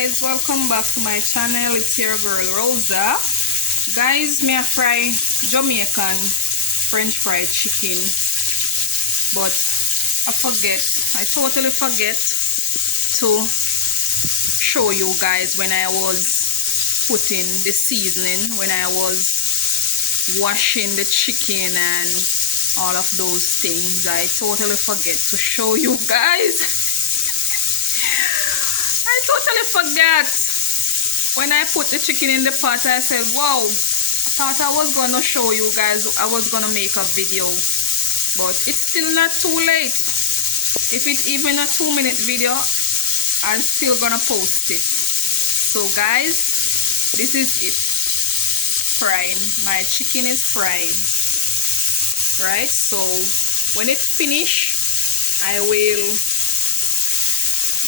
guys, welcome back to my channel. It's your girl Rosa. Guys, me a fry Jamaican French fried chicken, but I totally forget to show you guys when I was putting the seasoning, when I was washing the chicken and all of those things. I totally forget to show you guys. I totally forgot. When I put the chicken in the pot, I said, wow, I thought I was going to show you guys, I was going to make a video, but it's still not too late. If it's even a 2-minute video, I'm still going to post it. So guys, this is it. Frying. My chicken is frying. Right? So when it's finished, I will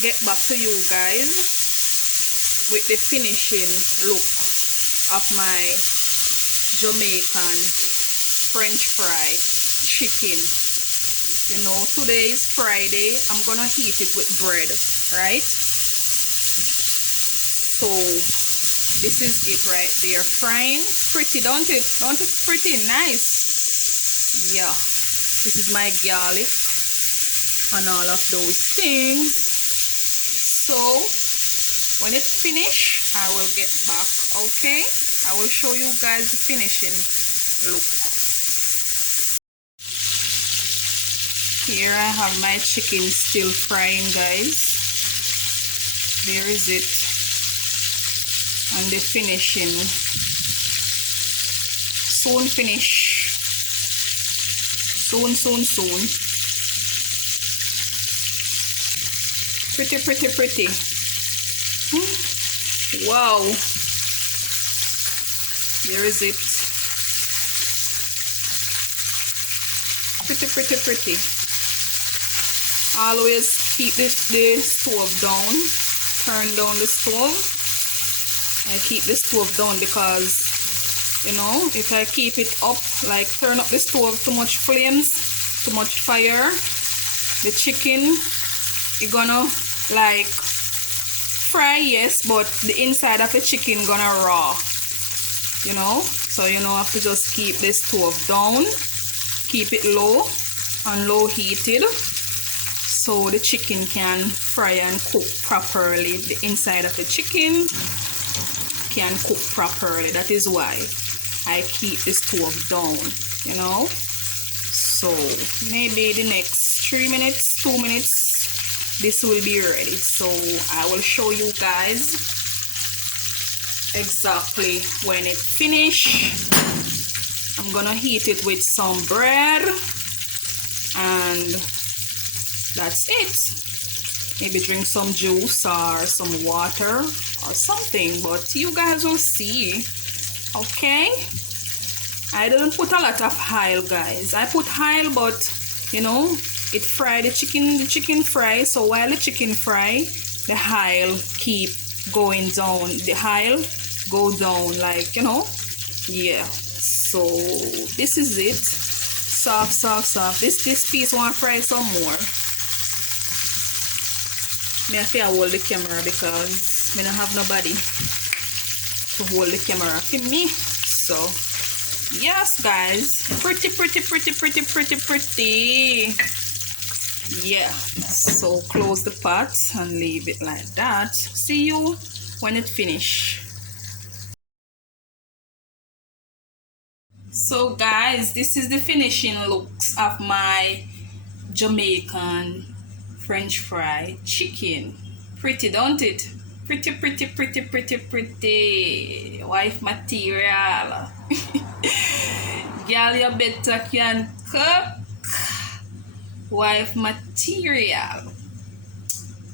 get back to you guys with the finishing look of my Jamaican French fry chicken. You know, today is Friday. I'm gonna heat it with bread, right? So this is it right there, frying. Pretty, don't it? Don't it pretty nice? Yeah, this is my garlic and all of those things. So when it's finished, I will get back. Okay, I will show you guys the finishing look. Here I have my chicken still frying, guys. There is it. And the finishing. Soon finish. Soon. Pretty. Wow. There is it. Pretty. Always keep the stove down. Turn down the stove. I keep the stove down because, you know, if I keep it up, like turn up the stove, too much flames, too much fire, the chicken is gonna like fry, yes, but the inside of the chicken gonna raw, you know. So you know, I have to just keep the stove down, keep it low and low heated, so the chicken can fry and cook properly. The inside of the chicken can cook properly. That is why I keep the stove down, you know. So maybe the next 3 minutes, 2 minutes, this will be ready. So I will show you guys exactly when it finished. I'm gonna heat it with some bread and that's it. Maybe drink some juice or some water or something, but you guys will see. Okay, I didn't put a lot of oil, guys. I put oil, but you know, it fried the chicken fry. So while the chicken fry, the oil keep going down. The oil go down, like, you know. Yeah, so this is it. Soft. This piece want to fry some more. Me have to hold the camera because me don't have nobody to hold the camera for me. So yes, guys, pretty. Yeah, so close the pot and leave it like that. See you when it finish. So guys, this is the finishing looks of my Jamaican French fry chicken. Pretty, don't it? Pretty. Wife material. Girl, you better can cook. Wife material.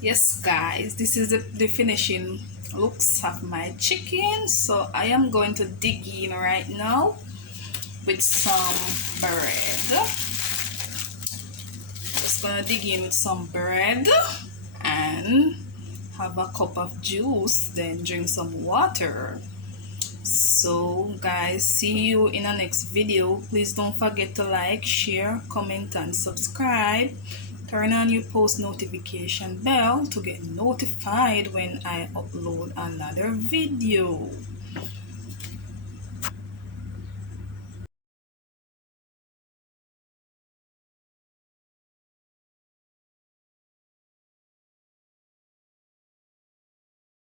Yes, guys, this is the finishing looks of my chicken. So I am going to dig in right now with some bread. Just gonna dig in with some bread and have a cup of juice, then drink some water. So guys, see you in the next video. Please don't forget to like, share, comment and subscribe. Turn on your post notification bell to get notified when I upload another video.